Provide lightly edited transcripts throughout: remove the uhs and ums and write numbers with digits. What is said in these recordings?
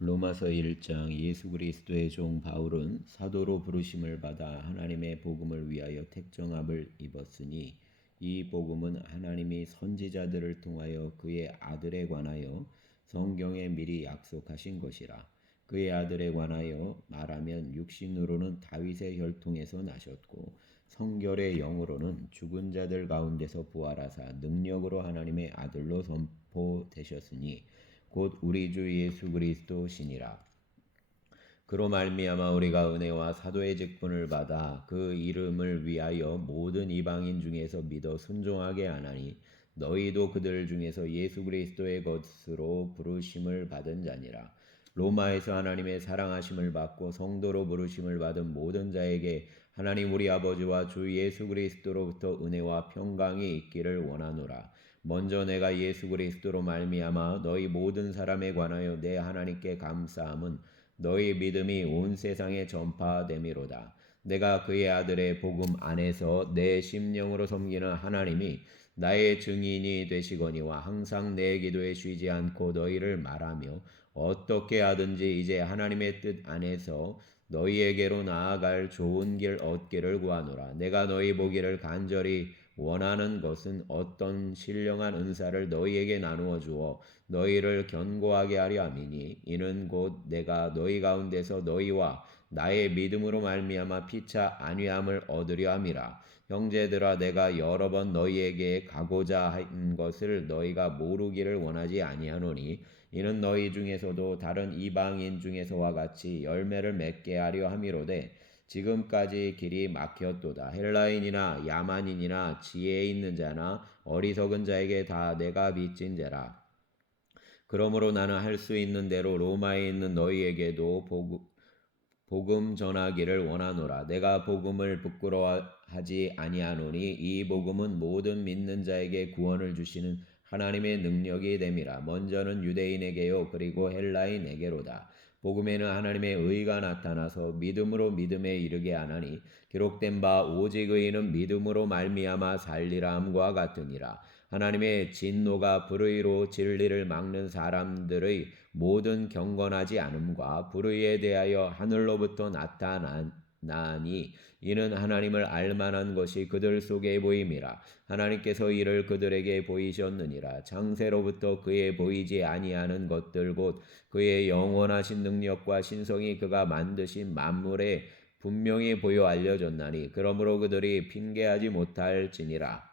로마서 1장. 예수 그리스도의 종 바울은 사도로 부르심을 받아 하나님의 복음을 위하여 택정함을 입었으니 이 복음은 하나님이 선지자들을 통하여 그의 아들에 관하여 성경에 미리 약속하신 것이라. 그의 아들에 관하여 말하면 육신으로는 다윗의 혈통에서 나셨고 성결의 영으로는 죽은 자들 가운데서 부활하사 능력으로 하나님의 아들로 선포되셨으니 곧 우리 주 예수 그리스도시니라. 그로 말미암아 우리가 은혜와 사도의 직분을 받아 그 이름을 위하여 모든 이방인 중에서 믿어 순종하게 하나니 너희도 그들 중에서 예수 그리스도의 것으로 부르심을 받은 자니라. 로마에서 하나님의 사랑하심을 받고 성도로 부르심을 받은 모든 자에게 하나님 우리 아버지와 주 예수 그리스도로부터 은혜와 평강이 있기를 원하노라. 먼저 내가 예수 그리스도로 말미암아 너희 모든 사람에 관하여 내 하나님께 감사함은 너희 믿음이 온 세상에 전파됨이로다. 내가 그의 아들의 복음 안에서 내 심령으로 섬기는 하나님이 나의 증인이 되시거니와 항상 내 기도에 쉬지 않고 너희를 말하며 어떻게 하든지 이제 하나님의 뜻 안에서 너희에게로 나아갈 좋은 길 얻기를 구하노라. 내가 너희 보기를 간절히 원하는 것은 어떤 신령한 은사를 너희에게 나누어 주어 너희를 견고하게 하려 함이니 이는 곧 내가 너희 가운데서 너희와 나의 믿음으로 말미암아 피차 안위함을 얻으려 함이라. 형제들아 내가 여러 번 너희에게 가고자 한 것을 너희가 모르기를 원하지 아니하노니 이는 너희 중에서도 다른 이방인 중에서와 같이 열매를 맺게 하려 함이로되 지금까지 길이 막혔도다. 헬라인이나 야만인이나 지혜 있는 자나 어리석은 자에게 다 내가 빚진 죄라. 그러므로 나는 할 수 있는 대로 로마에 있는 너희에게도 복음 전하기를 원하노라. 내가 복음을 부끄러워하지 아니하노니 이 복음은 모든 믿는 자에게 구원을 주시는 하나님의 능력이 됨이라. 먼저는 유대인에게요 그리고 헬라인에게로다. 복음에는 하나님의 의가 나타나서 믿음으로 믿음에 이르게 하나니 기록된 바 오직 의인은 믿음으로 말미암아 살리라 함과 같으니라. 하나님의 진노가 불의로 진리를 막는 사람들의 모든 경건하지 않음과 불의에 대하여 하늘로부터 나타나니 이는 하나님을 알만한 것이 그들 속에 보임이라. 하나님께서 이를 그들에게 보이셨느니라. 창세로부터 그의 보이지 아니하는 것들 곧 그의 영원하신 능력과 신성이 그가 만드신 만물에 분명히 보여 알려졌나니 그러므로 그들이 핑계하지 못할지니라.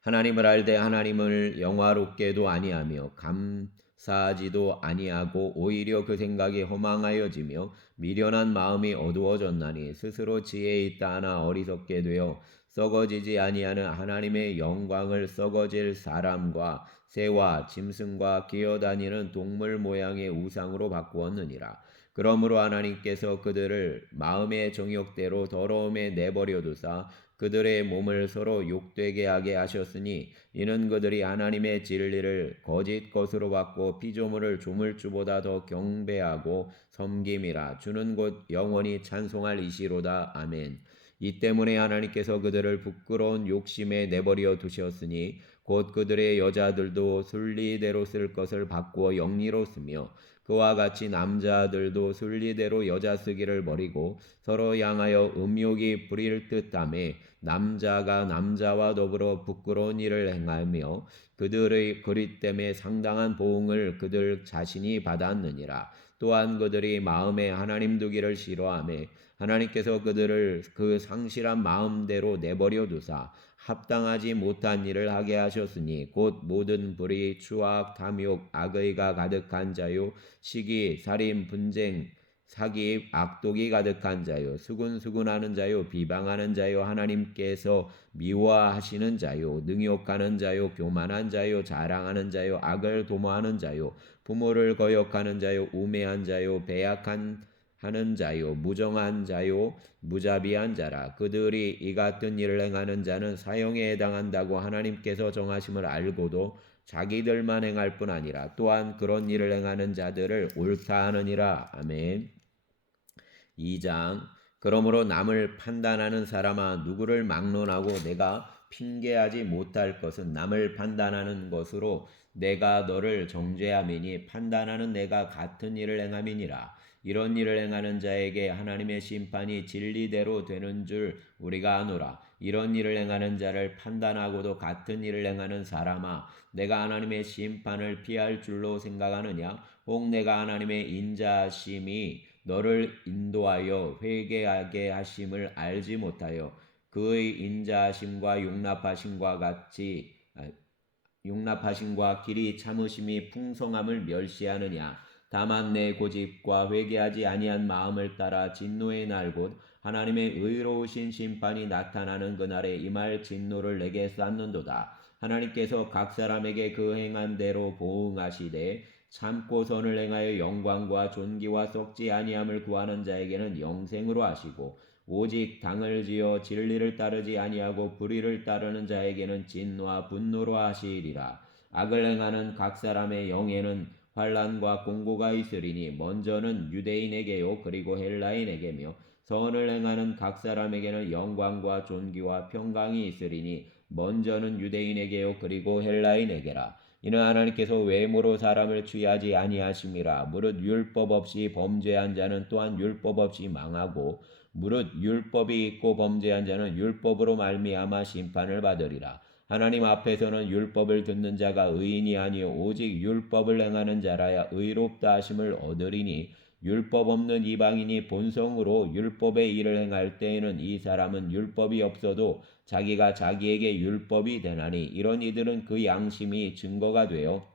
하나님을 알되 하나님을 영화롭게도 아니하며 감사하지도 아니하고 오히려 그 생각이 허망하여지며 미련한 마음이 어두워졌나니 스스로 지혜 있다 하나 어리석게 되어 썩어지지 아니하는 하나님의 영광을 썩어질 사람과 새와 짐승과 기어다니는 동물 모양의 우상으로 바꾸었느니라. 그러므로 하나님께서 그들을 마음의 정욕대로 더러움에 내버려 두사 그들의 몸을 서로 욕되게 하게 하셨으니 이는 그들이 하나님의 진리를 거짓 것으로 받고 피조물을 조물주보다 더 경배하고 섬김이라. 주는 곧 영원히 찬송할 이시로다. 아멘. 이 때문에 하나님께서 그들을 부끄러운 욕심에 내버려 두셨으니 곧 그들의 여자들도 순리대로 쓸 것을 바꾸어 영리로 쓰며 그와 같이 남자들도 순리대로 여자 쓰기를 버리고 서로 향하여 음욕이 부릴 듯하며 남자가 남자와 더불어 부끄러운 일을 행하며 그들의 그리 때문에 상당한 보응을 그들 자신이 받았느니라. 또한 그들이 마음에 하나님 두기를 싫어하며 하나님께서 그들을 그 상실한 마음대로 내버려 두사 합당하지 못한 일을 하게 하셨으니 곧 모든 불의, 추악, 탐욕, 악의가 가득한 자요 시기, 살인, 분쟁, 사기, 악독이 가득한 자요 수군수군하는 자요 비방하는 자요 하나님께서 미워하시는 자요 능욕하는 자요 교만한 자요 자랑하는 자요 악을 도모하는 자요 부모를 거역하는 자요 우매한 자요 배약한 하는 자요 무정한 자요 무자비한 자라. 그들이 이 같은 일을 행하는 자는 사형에 해당한다고 하나님께서 정하심을 알고도 자기들만 행할 뿐 아니라 또한 그런 일을 행하는 자들을 옳다 하느니라. 아멘. 2장. 그러므로 남을 판단하는 사람아 누구를 막론하고 내가 핑계하지 못할 것은 남을 판단하는 것으로 내가 너를 정죄함이니 판단하는 내가 같은 일을 행함이니라. 이런 일을 행하는 자에게 하나님의 심판이 진리대로 되는 줄 우리가 아노라. 이런 일을 행하는 자를 판단하고도 같은 일을 행하는 사람아, 내가 하나님의 심판을 피할 줄로 생각하느냐? 혹 내가 하나님의 인자하심이 너를 인도하여 회개하게 하심을 알지 못하여 그의 인자하심과 용납하심과 길이 참으심이 풍성함을 멸시하느냐? 다만 내 고집과 회개하지 아니한 마음을 따라 진노의 날 곧 하나님의 의로우신 심판이 나타나는 그날에 임할 진노를 내게 쌓는도다. 하나님께서 각 사람에게 그 행한 대로 보응하시되 참고 선을 행하여 영광과 존귀와 썩지 아니함을 구하는 자에게는 영생으로 하시고 오직 당을 지어 진리를 따르지 아니하고 불의를 따르는 자에게는 진노와 분노로 하시리라. 악을 행하는 각 사람의 영에는 환난과 공고가 있으리니 먼저는 유대인에게요 그리고 헬라인에게며 선을 행하는 각 사람에게는 영광과 존귀와 평강이 있으리니 먼저는 유대인에게요 그리고 헬라인에게라. 이는 하나님께서 외모로 사람을 취하지 아니하심이라. 무릇 율법 없이 범죄한 자는 또한 율법 없이 망하고 무릇 율법이 있고 범죄한 자는 율법으로 말미암아 심판을 받으리라. 하나님 앞에서는 율법을 듣는 자가 의인이 아니요 오직 율법을 행하는 자라야 의롭다 하심을 얻으리니 율법 없는 이방인이 본성으로 율법의 일을 행할 때에는 이 사람은 율법이 없어도 자기가 자기에게 율법이 되나니 이런 이들은 그 양심이 증거가 되어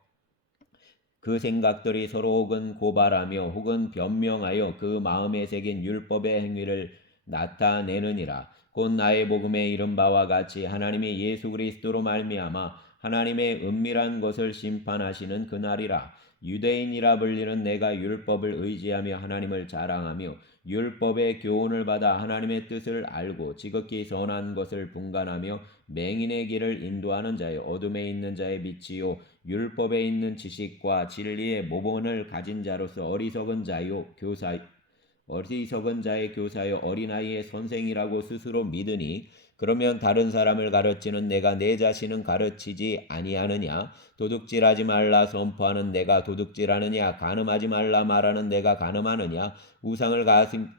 그 생각들이 서로 혹은 고발하며 혹은 변명하여 그 마음에 새긴 율법의 행위를 나타내느니라. 곧 나의 복음에 이른 바와 같이 하나님이 예수 그리스도로 말미암아 하나님의 은밀한 것을 심판하시는 그날이라. 유대인이라 불리는 내가 율법을 의지하며 하나님을 자랑하며 율법의 교훈을 받아 하나님의 뜻을 알고 지극히 선한 것을 분간하며 맹인의 길을 인도하는 자요 어둠에 있는 자의 빛이요 율법에 있는 지식과 진리의 모본을 가진 자로서 어리석은 자의 교사여 어린아이의 선생이라고 스스로 믿으니 그러면 다른 사람을 가르치는 내가 내 자신은 가르치지 아니하느냐? 도둑질하지 말라 선포하는 내가 도둑질하느냐? 간음하지 말라 말하는 내가 간음하느냐? 우상을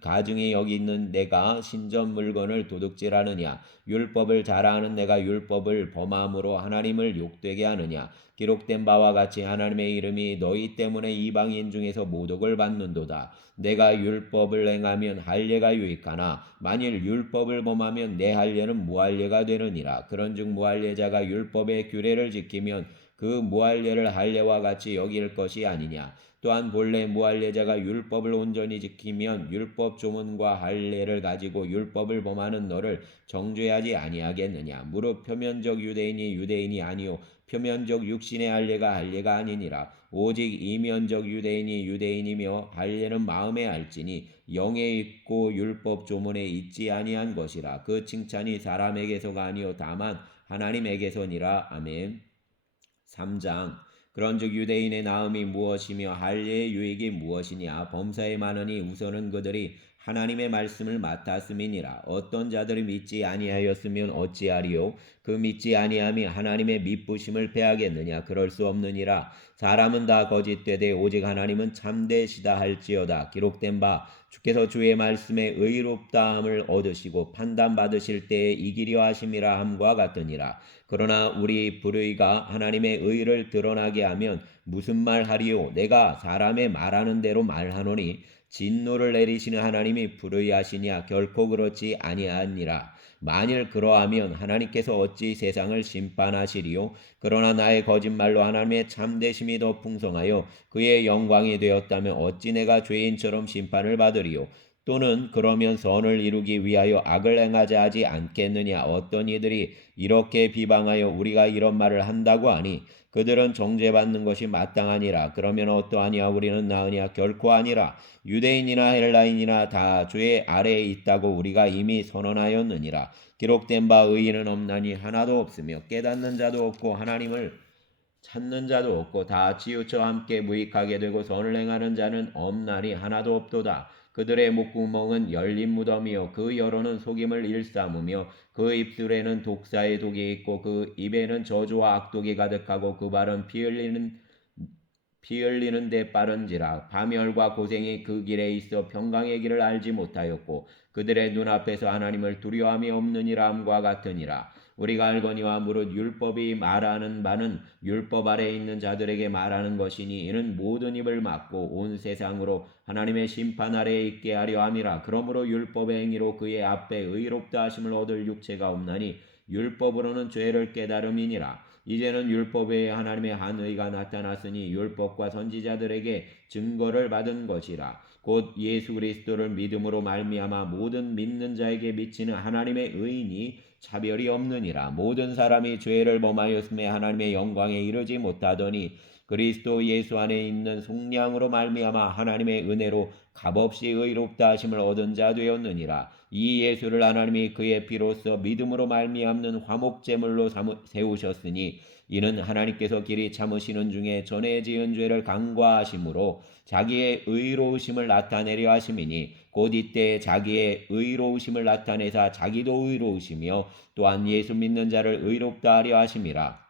가증히 여기는 내가 신전 물건을 도둑질하느냐? 율법을 자랑하는 내가 율법을 범함으로 하나님을 욕되게 하느냐? 기록된 바와 같이 하나님의 이름이 너희 때문에 이방인 중에서 모독을 받는도다. 내가 율법을 행하면 할례가 유익하나 만일 율법을 범하면 내 할례는 무할례가 되느니라. 그런즉 무할례자가 율법의 규례를 지키면 그 무할례를 할례와 같이 여길 것이 아니냐. 또한 본래 무할례자가 율법을 온전히 지키면 율법 조문과 할례를 가지고 율법을 범하는 너를 정죄하지 아니하겠느냐. 무릇 표면적 유대인이 유대인이 아니요 표면적 육신의 할례가 할례가 아니니라. 오직 이면적 유대인이 유대인이며 할례는 마음에 알지니 영에 있고 율법 조문에 있지 아니한 것이라. 그 칭찬이 사람에게서가 아니요 다만 하나님에게서니라. 아멘. 3장 그런즉 유대인의 나음이 무엇이며 할례의 유익이 무엇이냐. 범사에 많으니 우선은 그들이 하나님의 말씀을 맡았음이니라. 어떤 자들이 믿지 아니하였으면 어찌하리요. 그 믿지 아니함이 하나님의 믿부심을 패하겠느냐. 그럴 수 없느니라. 사람은 다 거짓되되 오직 하나님은 참되시다 할지어다. 기록된 바 주께서 주의 말씀에 의롭다함을 얻으시고 판단받으실 때에 이기려 하심이라 함과 같으니라. 그러나 우리 불의가 하나님의 의를 드러나게 하면 무슨 말 하리요. 내가 사람의 말하는 대로 말하노니 진노를 내리시는 하나님이 불의하시냐. 결코 그렇지 아니하니라. 만일 그러하면 하나님께서 어찌 세상을 심판하시리요. 그러나 나의 거짓말로 하나님의 참되심이 더 풍성하여 그의 영광이 되었다면 어찌 내가 죄인처럼 심판을 받으리요. 또는 그러면 선을 이루기 위하여 악을 행하자 하지 않겠느냐. 어떤 이들이 이렇게 비방하여 우리가 이런 말을 한다고 하니 그들은 정죄받는 것이 마땅하니라. 그러면 어떠하냐. 우리는 나으냐. 결코 아니라. 유대인이나 헬라인이나 다 죄 아래에 있다고 우리가 이미 선언하였느니라. 기록된 바 의인은 없나니 하나도 없으며 깨닫는 자도 없고 하나님을 찾는 자도 없고 다 치우쳐 함께 무익하게 되고 선을 행하는 자는 없나니 하나도 없도다. 그들의 목구멍은 열린 무덤이요 그 여론은 속임을 일삼으며 그 입술에는 독사의 독이 있고 그 입에는 저주와 악독이 가득하고 그 발은 피 흘리는 데 빠른지라. 파멸과 고생이 그 길에 있어 평강의 길을 알지 못하였고 그들의 눈앞에서 하나님을 두려움이 없느니라 함과 같으니라. 우리가 알거니와 무릇 율법이 말하는 바는 율법 아래에 있는 자들에게 말하는 것이니 이는 모든 입을 막고 온 세상으로 하나님의 심판 아래에 있게 하려 함이라. 그러므로 율법의 행위로 그의 앞에 의롭다 하심을 얻을 육체가 없나니 율법으로는 죄를 깨달음이니라. 이제는 율법 외에 하나님의 한 의가 나타났으니 율법과 선지자들에게 증거를 받은 것이라. 곧 예수 그리스도를 믿음으로 말미암아 모든 믿는 자에게 미치는 하나님의 의인이 차별이 없느니라. 모든 사람이 죄를 범하였음에 하나님의 영광에 이르지 못하더니 그리스도 예수 안에 있는 속량으로 말미암아 하나님의 은혜로 값없이 의롭다 하심을 얻은 자 되었느니라. 이 예수를 하나님이 그의 피로써 믿음으로 말미암는 화목제물로 세우셨으니 이는 하나님께서 길이 참으시는 중에 전에 지은 죄를 간과하심으로 자기의 의로우심을 나타내려 하심이니 곧 이때 자기의 의로우심을 나타내사 자기도 의로우시며 또한 예수 믿는 자를 의롭다 하려 하심이라.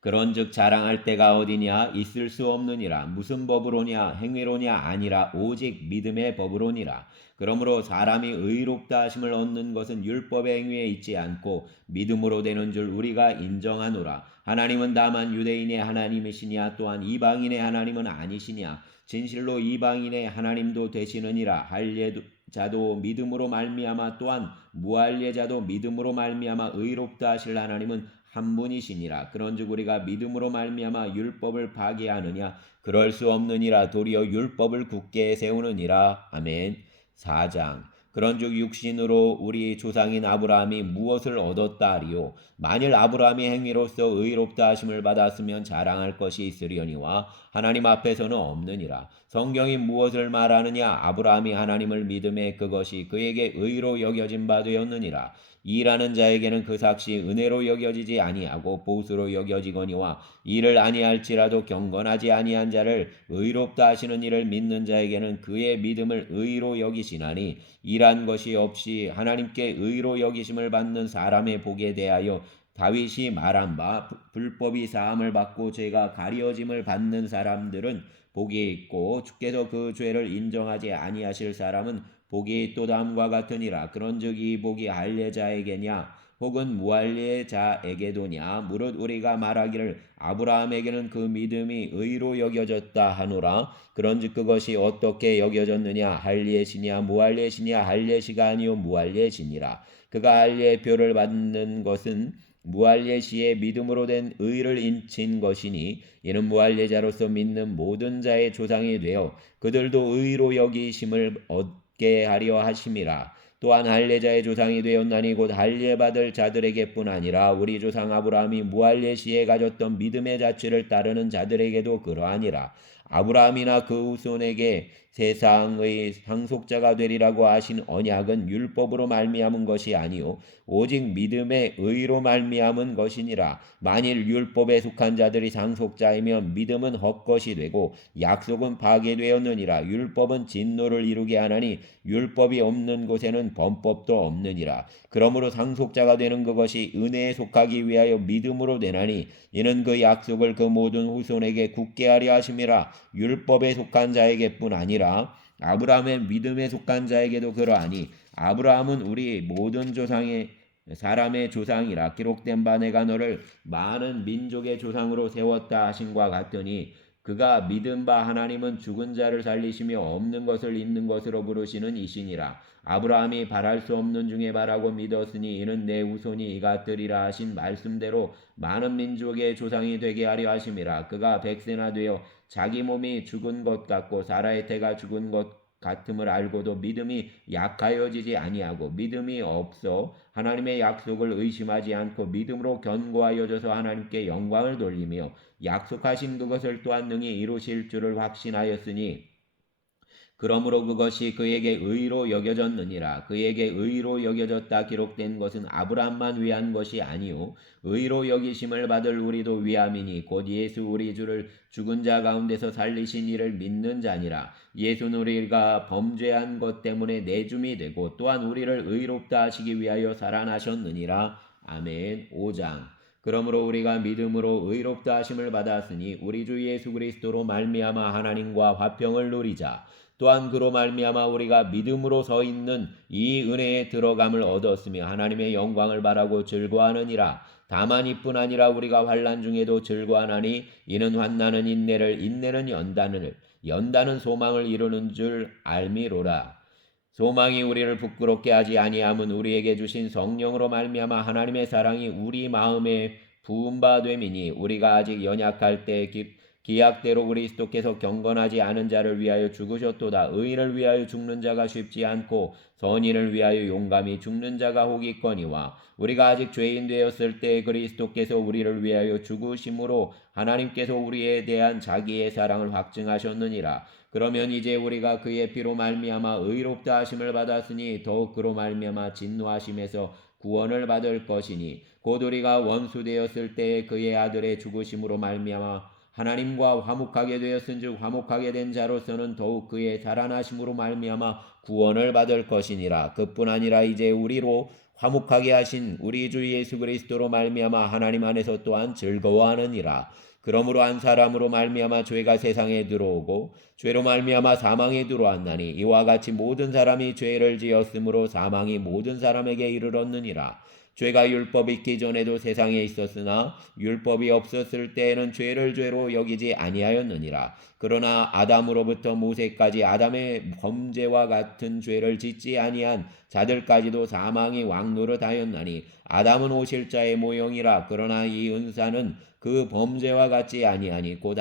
그런즉 자랑할 때가 어디냐 있을 수 없느니라. 무슨 법으로냐 행위로냐 아니라 오직 믿음의 법으로니라. 그러므로 사람이 의롭다 하심을 얻는 것은 율법의 행위에 있지 않고 믿음으로 되는 줄 우리가 인정하노라. 하나님은 다만 유대인의 하나님이시냐 또한 이방인의 하나님은 아니시냐. 진실로 이방인의 하나님도 되시느니라. 할례자도 믿음으로 말미암아 또한 무할례자도 믿음으로 말미암아 의롭다 하실 하나님은 한 분이시니라. 그런즉 우리가 믿음으로 말미암아 율법을 파기하느냐 그럴 수 없느니라. 도리어 율법을 굳게 세우느니라. 아멘. 4장. 그런즉 육신으로 우리 조상인 아브라함이 무엇을 얻었다 하리요. 만일 아브라함이 행위로서 의롭다 하심을 받았으면 자랑할 것이 있으려니와 하나님 앞에서는 없느니라. 성경이 무엇을 말하느냐 아브라함이 하나님을 믿음에 그것이 그에게 의로 여겨진 바 되었느니라. 일하는 자에게는 그 삭시 은혜로 여겨지지 아니하고 보수로 여겨지거니와 이를 아니할지라도 경건하지 아니한 자를 의롭다 하시는 이를 믿는 자에게는 그의 믿음을 의로 여기시나니 일한 것이 없이 하나님께 의로 여기심을 받는 사람의 복에 대하여 다윗이 말한 바 불법이 사함을 받고 죄가 가려짐을 받는 사람들은 복이 있고 주께서 그 죄를 인정하지 아니하실 사람은 복이 있도다 함과 같으니라. 그런즉 이 복이 할례자에게냐 혹은 무할례자에게도냐 무릇 우리가 말하기를 아브라함에게는 그 믿음이 의로 여겨졌다 하노라. 그런즉 그것이 어떻게 여겨졌느냐 할례시냐 무할례시냐 할례시가 아니요 무할례시니라. 그가 할례의 표를 받는 것은 무할례시의 믿음으로 된 의를 인친 것이니 이는 무할례자로서 믿는 모든 자의 조상이 되어 그들도 의로 여기심을 얻게 하려 하심이라. 또한 할례자의 조상이 되었나니 곧 할례 받을 자들에게뿐 아니라 우리 조상 아브라함이 무할례시에 가졌던 믿음의 자취를 따르는 자들에게도 그러하니라. 아브라함이나 그 후손에게 세상의 상속자가 되리라고 하신 언약은 율법으로 말미암은 것이 아니요 오직 믿음의 의로 말미암은 것이니라. 만일 율법에 속한 자들이 상속자이면 믿음은 헛것이 되고 약속은 파괴되었느니라. 율법은 진노를 이루게 하나니 율법이 없는 곳에는 범법도 없느니라. 그러므로 상속자가 되는 그것이 은혜에 속하기 위하여 믿음으로 되나니 이는 그 약속을 그 모든 후손에게 굳게 하려 하심이라. 율법에 속한 자에게뿐 아니라 아브라함의 믿음에 속한 자에게도 그러하니 아브라함은 우리 모든 조상의 사람의 조상이라. 기록된 바 내가 너를 많은 민족의 조상으로 세웠다 하신과 같더니 그가 믿은 바 하나님은 죽은 자를 살리시며 없는 것을 있는 것으로 부르시는 이시니라. 아브라함이 바랄 수 없는 중에 바라고 믿었으니 이는 내 후손이 이같으리라 하신 말씀대로 많은 민족의 조상이 되게 하려 하심이라. 그가 100세나 되어 자기 몸이 죽은 것 같고 사라의 태가 죽은 것 같음을 알고도 믿음이 약하여지지 아니하고 믿음이 없어 하나님의 약속을 의심하지 않고 믿음으로 견고하여져서 하나님께 영광을 돌리며 약속하신 그것을 또한 능히 이루실 줄을 확신하였으니 그러므로 그것이 그에게 의로 여겨졌느니라. 그에게 의로 여겨졌다 기록된 것은 아브라함만 위한 것이 아니요 의로 여기심을 받을 우리도 위함이니 곧 예수 우리 주를 죽은 자 가운데서 살리신 이를 믿는 자니라. 예수는 우리가 범죄한 것 때문에 내줌이 되고 또한 우리를 의롭다 하시기 위하여 살아나셨느니라. 아멘. 5장. 그러므로 우리가 믿음으로 의롭다 하심을 받았으니 우리 주 예수 그리스도로 말미암아 하나님과 화평을 누리자. 또한 그로 말미암아 우리가 믿음으로 서 있는 이 은혜에 들어감을 얻었으며 하나님의 영광을 바라고 즐거워하느니라. 다만 이뿐 아니라 우리가 환난 중에도 즐거워하나니 이는 환난은 인내를 인내는 연단은 소망을 이루는 줄 알미로라. 소망이 우리를 부끄럽게 하지 아니함은 우리에게 주신 성령으로 말미암아 하나님의 사랑이 우리 마음에 부은 바 됨이니 우리가 아직 연약할 때 기약대로 그리스도께서 경건하지 않은 자를 위하여 죽으셨도다. 의인을 위하여 죽는 자가 쉽지 않고 선인을 위하여 용감히 죽는 자가 혹 있거니와 우리가 아직 죄인 되었을 때 그리스도께서 우리를 위하여 죽으심으로 하나님께서 우리에 대한 자기의 사랑을 확증하셨느니라. 그러면 이제 우리가 그의 피로 말미암아 의롭다 하심을 받았으니 더욱 그로 말미암아 진노하심에서 구원을 받을 것이니 곧 우리가 원수 되었을 때에 그의 아들의 죽으심으로 말미암아 하나님과 화목하게 되었은즉 화목하게 된 자로서는 더욱 그의 살아나심으로 말미암아 구원을 받을 것이니라. 그뿐 아니라 이제 우리로 화목하게 하신 우리 주 예수 그리스도로 말미암아 하나님 안에서 또한 즐거워하느니라. 그러므로 한 사람으로 말미암아 죄가 세상에 들어오고 죄로 말미암아 사망에 들어왔나니 이와 같이 모든 사람이 죄를 지었으므로 사망이 모든 사람에게 이르렀느니라. 죄가 율법이 있기 전에도 세상에 있었으나 율법이 없었을 때에는 죄를 죄로 여기지 아니하였느니라. 그러나 아담으로부터 모세까지 아담의 범죄와 같은 죄를 짓지 아니한 자들까지도 사망이 왕노릇하였나니 아담은 오실자의 모형이라. 그러나 이 은사는 그 범죄와 같지 아니하니 곧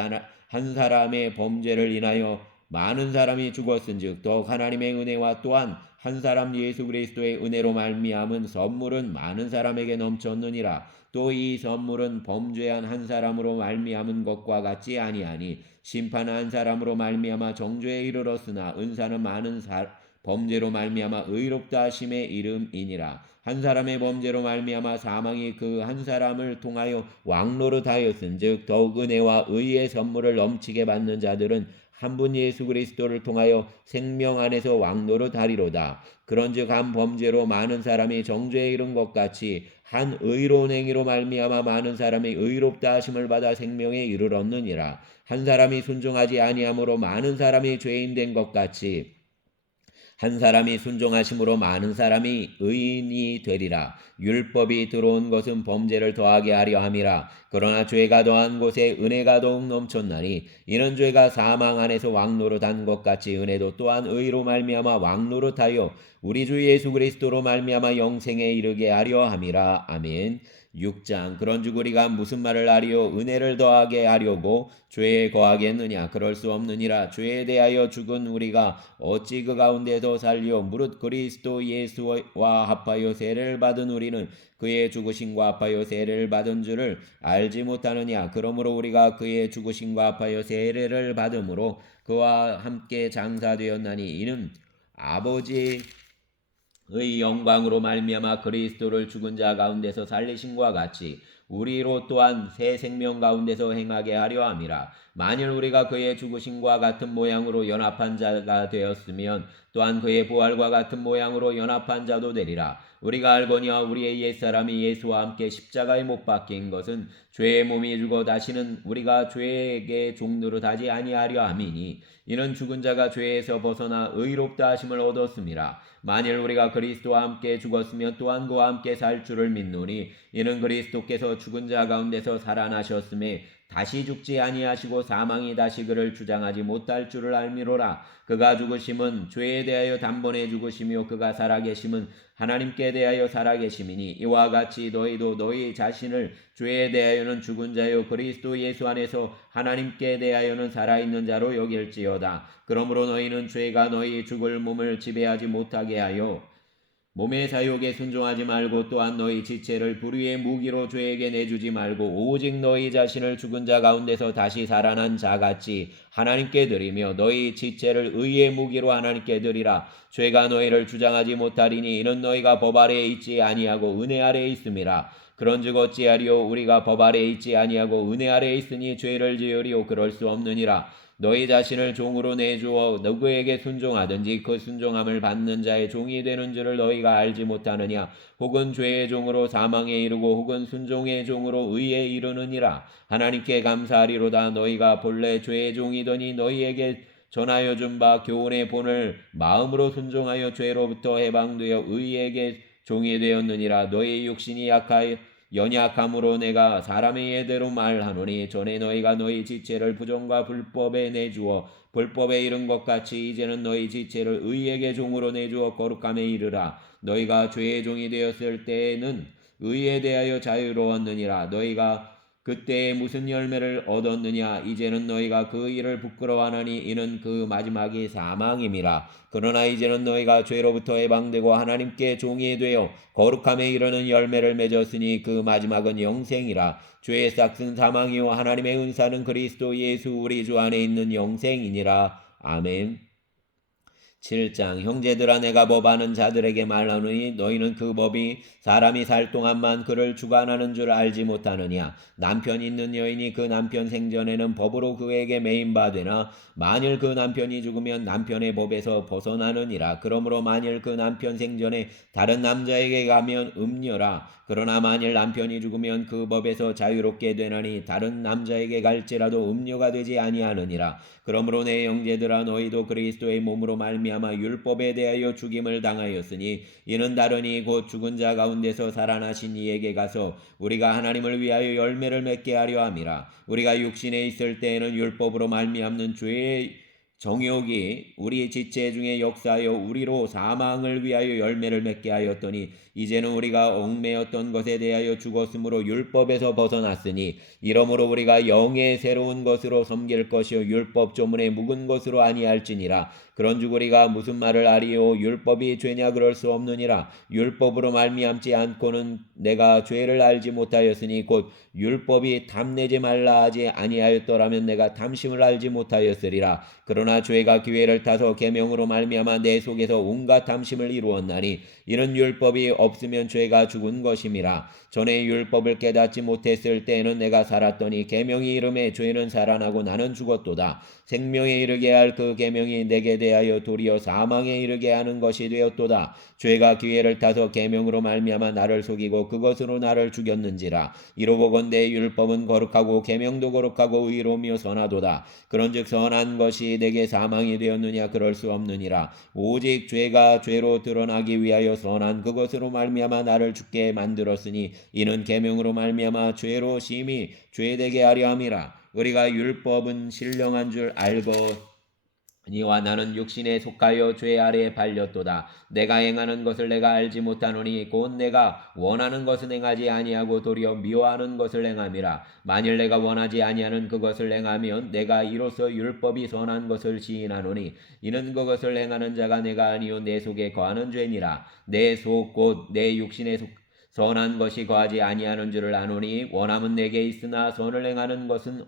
한 사람의 범죄를 인하여 많은 사람이 죽었은즉 더욱 하나님의 은혜와 또한 한 사람 예수 그리스도의 은혜로 말미암은 선물은 많은 사람에게 넘쳤느니라. 또 이 선물은 범죄한 한 사람으로 말미암은 것과 같지 아니하니 심판 한 사람으로 말미암아 정죄에 이르렀으나 은사는 많은 범죄로 말미암아 의롭다 하심의 이름이니라. 한 사람의 범죄로 말미암아 사망이 그 한 사람을 통하여 왕노릇하였은즉 더욱 은혜와 의의 선물을 넘치게 받는 자들은 한 분 예수 그리스도를 통하여 생명 안에서 왕노릇하리로다. 그런즉 한 범죄로 많은 사람이 정죄에 이른 것 같이 한 의로운 행위로 말미암아 많은 사람이 의롭다 하심을 받아 생명에 이르렀느니라. 한 사람이 순종하지 아니함으로 많은 사람이 죄인 된 것 같이 한 사람이 순종하심으로 많은 사람이 의인이 되리라. 율법이 들어온 것은 범죄를 더하게 하려 함이라. 그러나 죄가 더한 곳에 은혜가 더욱 넘쳤나니 이는 죄가 사망 안에서 왕노릇한 것 같이 은혜도 또한 의로 말미암아 왕노릇하여 우리 주 예수 그리스도로 말미암아 영생에 이르게 하려 함이라. 아멘. 6장. 그런즉 우리가 무슨 말을 하리요? 은혜를 더하게 하려고 죄에 거하겠느냐? 그럴 수 없느니라. 죄에 대하여 죽은 우리가 어찌 그 가운데서 살리요? 무릇 그리스도 예수와 합하여 세례를 받은 우리는 그의 죽으심과 합하여 세례를 받은 줄을 알지 못하느냐? 그러므로 우리가 그의 죽으심과 합하여 세례를 받음으로 그와 함께 장사되었나니 이는 아버지 의 영광으로 말미암아 그리스도를 죽은 자 가운데서 살리심과 같이 우리로 또한 새 생명 가운데서 행하게 하려 함이라. 만일 우리가 그의 죽으심과 같은 모양으로 연합한 자가 되었으면 또한 그의 부활과 같은 모양으로 연합한 자도 되리라. 우리가 알거니와 우리의 옛사람이 예수와 함께 십자가에 못 박힌 것은 죄의 몸이 죽어 다시는 우리가 죄에게 종노릇하지 아니하려 함이니 이는 죽은 자가 죄에서 벗어나 의롭다 하심을 얻었음이라. 만일 우리가 그리스도와 함께 죽었으면 또한 그와 함께 살 줄을 믿노니 이는 그리스도께서 죽은 자 가운데서 살아나셨음에 다시 죽지 아니하시고 사망이 다시 그를 주장하지 못할 줄을 알미로라. 그가 죽으심은 죄에 대하여 단번에 죽으시며 그가 살아계심은 하나님께 대하여 살아계심이니 이와 같이 너희도 너희 자신을 죄에 대하여는 죽은 자요 그리스도 예수 안에서 하나님께 대하여는 살아있는 자로 여길지어다. 그러므로 너희는 죄가 너희 죽을 몸을 지배하지 못하게 하여 몸의 자욕에 순종하지 말고 또한 너희 지체를 불의의 무기로 죄에게 내주지 말고 오직 너희 자신을 죽은 자 가운데서 다시 살아난 자같이 하나님께 드리며 너희 지체를 의의 무기로 하나님께 드리라. 죄가 너희를 주장하지 못하리니 이는 너희가 법 아래에 있지 아니하고 은혜 아래에 있음이라. 그런즉 어찌하리요? 우리가 법 아래에 있지 아니하고 은혜 아래에 있으니 죄를 지으리요? 그럴 수 없느니라. 너희 자신을 종으로 내주어 누구에게 순종하든지 그 순종함을 받는 자의 종이 되는 줄을 너희가 알지 못하느냐? 혹은 죄의 종으로 사망에 이르고 혹은 순종의 종으로 의에 이르느니라. 하나님께 감사하리로다. 너희가 본래 죄의 종이더니 너희에게 전하여 준 바 교훈의 본을 마음으로 순종하여 죄로부터 해방되어 의에게 종이 되었느니라. 너희 육신이 약하여 연약함으로 내가 사람의 예대로 말하노니 전에 너희가 너희 지체를 부정과 불법에 내주어 불법에 이른 것 같이 이제는 너희 지체를 의에게 종으로 내주어 거룩함에 이르라. 너희가 죄의 종이 되었을 때에는 의에 대하여 자유로웠느니라. 너희가 그때에 무슨 열매를 얻었느냐? 이제는 너희가 그 일을 부끄러워하나니 이는 그 마지막이 사망임이라. 그러나 이제는 너희가 죄로부터 해방되고 하나님께 종이 되어 거룩함에 이르는 열매를 맺었으니 그 마지막은 영생이라. 죄의 싹은 사망이요 하나님의 은사는 그리스도 예수 우리 주 안에 있는 영생이니라. 아멘. 7장 형제들아 내가 법하는 자들에게 말하노니 너희는 그 법이 사람이 살 동안만 그를 주관하는 줄 알지 못하느냐. 남편 있는 여인이 그 남편 생전에는 법으로 그에게 매인바 되나 만일 그 남편이 죽으면 남편의 법에서 벗어나느니라. 그러므로 만일 그 남편 생전에 다른 남자에게 가면 음녀라. 그러나 만일 남편이 죽으면 그 법에서 자유롭게 되나니 다른 남자에게 갈지라도 음녀가 되지 아니하느니라. 그러므로 내 형제들아 너희도 그리스도의 몸으로 말미암아 율법에 대하여 죽임을 당하였으니 이는 다르니 곧 죽은 자 가운데서 살아나신 이에게 가서 우리가 하나님을 위하여 열매를 맺게 하려 함이라. 우리가 육신에 있을 때에는 율법으로 말미암는 죄의 정욕이 우리 지체 중에 역사하여 우리로 사망을 위하여 열매를 맺게 하였더니 이제는 우리가 얽매였던 것에 대하여 죽었으므로 율법에서 벗어났으니 이러므로 우리가 영의 새로운 것으로 섬길 것이요 율법 조문에 묵은 것으로 아니할지니라. 그런즉 우리가 무슨 말을 하리요? 율법이 죄냐? 그럴 수 없느니라. 율법으로 말미암지 않고는 내가 죄를 알지 못하였으니 곧 율법이 탐내지 말라 하지 아니하였더라면 내가 탐심을 알지 못하였으리라. 그러나 죄가 기회를 타서 계명으로 말미암아 내 속에서 온갖 탐심을 이루었나니 이는 율법이 없으면 죄가 죽은 것임이라. 전에 율법을 깨닫지 못했을 때에는 내가 살았더니 계명이 이름에 죄는 살아나고 나는 죽었도다. 생명에 이르게 할 그 계명이 내게 대하여 도리어 사망에 이르게 하는 것이 되었도다. 죄가 기회를 타서 계명으로 말미암아 나를 속이고 그것으로 나를 죽였는지라. 이로보건대 율법은 거룩하고 계명도 거룩하고 의로우며 선하도다. 그런즉 선한 것이 내게 사망이 되었느냐? 그럴 수 없느니라. 오직 죄가 죄로 드러나기 위하여 선한 그것으로 말미암아 나를 죽게 만들었으니 이는 계명으로 말미암아 죄로 심히 죄되게 하려 함이라. 우리가 율법은 신령한 줄 알고 니와 나는 육신에 속하여 죄 아래에 발렸도다. 내가 행하는 것을 내가 알지 못하노니 곧 내가 원하는 것은 행하지 아니하고 도리어 미워하는 것을 행함이라. 만일 내가 원하지 아니하는 그것을 행하면 내가 이로써 율법이 선한 것을 시인하노니 이는 그것을 행하는 자가 내가 아니요 내 속에 거하는 죄니라. 내 속 곧 내 육신에 선한 것이 거하지 아니하는 줄을 아노니 원함은 내게 있으나 선을 행하는 것은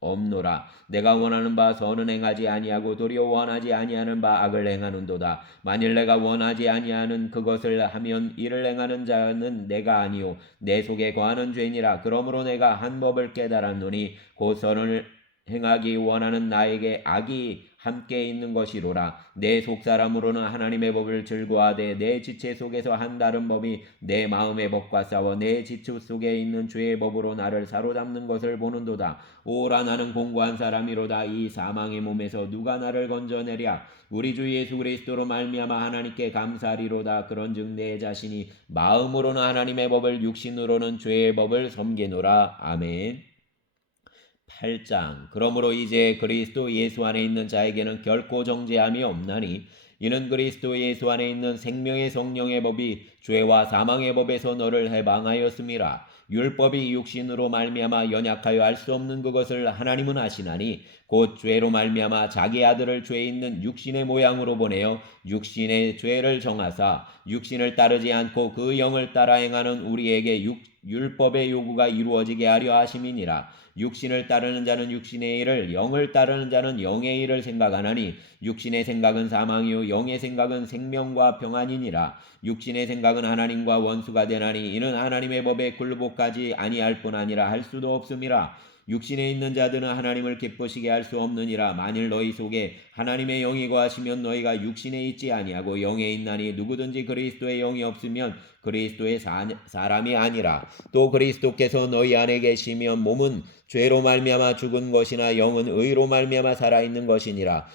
없노라. 내가 원하는 바 선은 행하지 아니하고 도리어 원하지 아니하는 바 악을 행하는도다. 만일 내가 원하지 아니하는 그것을 하면 이를 행하는 자는 내가 아니요 내 속에 거하는 죄니라. 그러므로 내가 한 법을 깨달았노니 곧 선을 행하기 원하는 나에게 악이 함께 있는 것이로라. 내 속사람으로는 하나님의 법을 즐거워하되 내 지체 속에서 한 다른 법이 내 마음의 법과 싸워 내 지체 속에 있는 죄의 법으로 나를 사로잡는 것을 보는도다. 오라 나는 공고한 사람이로다. 이 사망의 몸에서 누가 나를 건져내랴. 우리 주 예수 그리스도로 말미암아 하나님께 감사하리로다. 그런즉 내 자신이 마음으로는 하나님의 법을 육신으로는 죄의 법을 섬기노라. 아멘. 8장 그러므로 이제 그리스도 예수 안에 있는 자에게는 결코 정죄함이 없나니 이는 그리스도 예수 안에 있는 생명의 성령의 법이 죄와 사망의 법에서 너를 해방하였음이라. 율법이 육신으로 말미암아 연약하여 할 수 없는 그것을 하나님은 아시나니 곧 죄로 말미암아 자기 아들을 죄 있는 육신의 모양으로 보내어 육신의 죄를 정하사 육신을 따르지 않고 그 영을 따라 행하는 우리에게 율법의 요구가 이루어지게 하려 하심이니라. 육신을 따르는 자는 육신의 일을, 영을 따르는 자는 영의 일을 생각하나니 육신의 생각은 사망이요 영의 생각은 생명과 평안이니라. 육신의 생각은 하나님과 원수가 되나니 이는 하나님의 법에 굴복하지 아니할 뿐 아니라 할 수도 없음이라. 육신에 있는 자들은 하나님을 기쁘시게 할 수 없느니라. 만일 너희 속에 하나님의 영이 거하시면 너희가 육신에 있지 아니하고 영에 있나니 누구든지 그리스도의 영이 없으면 그리스도의 사람이 아니라. 또 그리스도께서 너희 안에 계시면 몸은 죄로 말미암아 죽은 것이나 영은 의로 말미암아 살아있는 것이니라.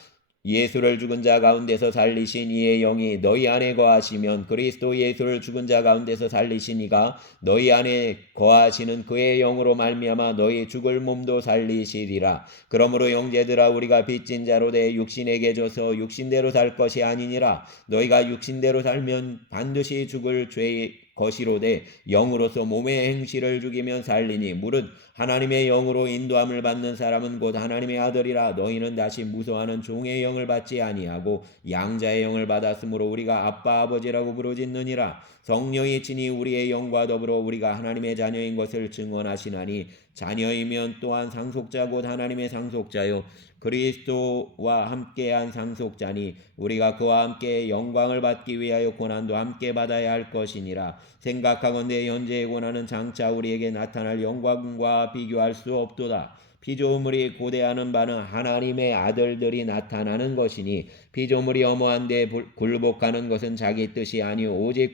예수를 죽은 자 가운데서 살리신 이의 영이 너희 안에 거하시면 그리스도 예수를 죽은 자 가운데서 살리신 이가 너희 안에 거하시는 그의 영으로 말미암아 너희 죽을 몸도 살리시리라. 그러므로 형제들아 우리가 빚진 자로 돼 육신에게 져서 육신대로 살 것이 아니니라. 너희가 육신대로 살면 반드시 죽을 죄의 것이로되 영으로서 몸의 행실을 죽이면 살리니 무릇 하나님의 영으로 인도함을 받는 사람은 곧 하나님의 아들이라. 너희는 다시 무서워하는 종의 영을 받지 아니하고 양자의 영을 받았으므로 우리가 아빠 아버지라고 부르짖느니라. 성령이 친히 우리의 영과 더불어 우리가 하나님의 자녀인 것을 증언하시나니 자녀이면 또한 상속자 곧 하나님의 상속자요 그리스도와 함께한 상속자니 우리가 그와 함께 영광을 받기 위하여 고난도 함께 받아야 할 것이니라. 생각하건대 현재의 고난은 장차 우리에게 나타날 영광과 비교할 수 없도다. 피조물이 고대하는 바는 하나님의 아들들이 나타나는 것이니 피조물이 엄호한데 굴복하는 것은 자기 뜻이 아니오 오직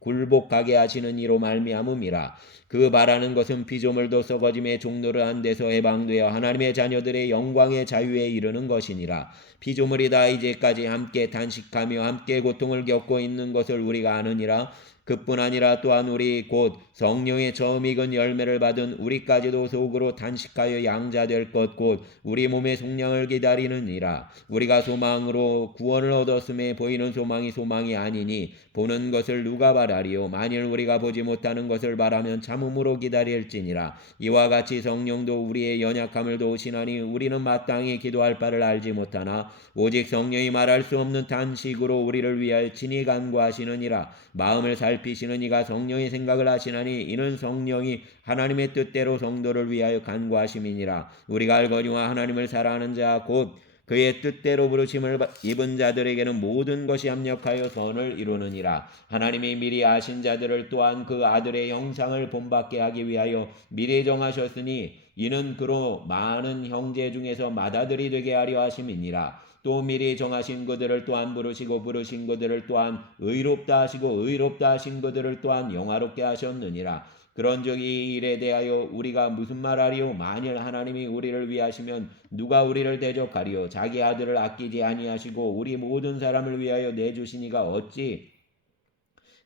굴복하게 하시는 이로 말미암음이라. 그 바라는 것은 피조물도 썩어짐의 종로를 한 데서 해방되어 하나님의 자녀들의 영광의 자유에 이르는 것이니라. 피조물이 다 이제까지 함께 단식하며 함께 고통을 겪고 있는 것을 우리가 아느니라. 그뿐 아니라 또한 우리 곧 성령의 처음 익은 열매를 받은 우리까지도 속으로 단식하여 양자될 것 곧 우리 몸의 속량을 기다리느니라. 우리가 소망으로 구원을 얻었음에 보이는 소망이 소망이 아니니 보는 것을 누가 바라리요. 만일 우리가 보지 못하는 것을 바라면 참음으로 기다릴지니라. 이와 같이 성령도 우리의 연약함을 도우시나니 우리는 마땅히 기도할 바를 알지 못하나 오직 성령이 말할 수 없는 단식으로 우리를 위하여 친히 간구하시느니라. 마음을 살피시는 이가 성령의 생각을 하시나니 이는 성령이 하나님의 뜻대로 성도를 위하여 간구하심이니라. 우리가 알거니와 하나님을 사랑하는 자 곧 그의 뜻대로 부르심을 입은 자들에게는 모든 것이 합력하여 선을 이루느니라. 하나님이 미리 아신 자들을 또한 그 아들의 형상을 본받게 하기 위하여 미리 정하셨으니 이는 그로 많은 형제 중에서 맏아들이 되게 하려 하심이니라. 또 미리 정하신 그들을 또한 부르시고 부르신 그들을 또한 의롭다 하시고 의롭다 하신 그들을 또한 영화롭게 하셨느니라. 그런즉 이 일에 대하여 우리가 무슨 말하리요? 만일 하나님이 우리를 위하시면 누가 우리를 대적하리요? 자기 아들을 아끼지 아니하시고 우리 모든 사람을 위하여 내주시니가 어찌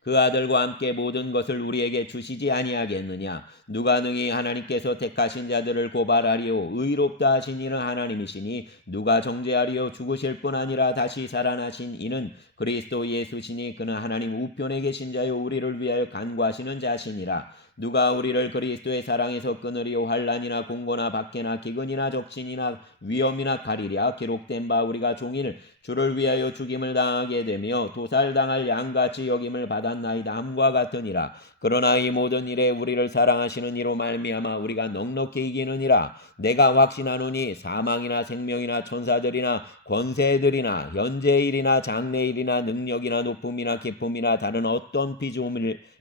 그 아들과 함께 모든 것을 우리에게 주시지 아니하겠느냐? 누가 능히 하나님께서 택하신 자들을 고발하리요? 의롭다 하신 이는 하나님이시니 누가 정죄하리요? 죽으실 뿐 아니라 다시 살아나신 이는 그리스도 예수시니 그는 하나님 우편에 계신 자요 우리를 위하여 간구하시는 자시니라. 누가 우리를 그리스도의 사랑에서 끊으리요? 환난이나 공고나 박해나 기근이나 적신이나 위험이나 가리랴. 기록된 바 우리가 종일 주를 위하여 죽임을 당하게 되며 도살당할 양같이 여김을 받았나이다 함과 같으니라. 그러나 이 모든 일에 우리를 사랑하시는 이로 말미암아 우리가 넉넉히 이기느니라. 내가 확신하노니 사망이나 생명이나 천사들이나 권세들이나 현재일이나 장래일이나 능력이나 높음이나 기쁨이나 다른 어떤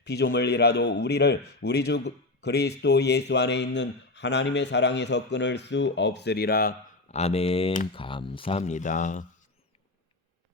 피조물이라도 우리를 우리 주 그리스도 예수 안에 있는 하나님의 사랑에서 끊을 수 없으리라. 아멘. 감사합니다.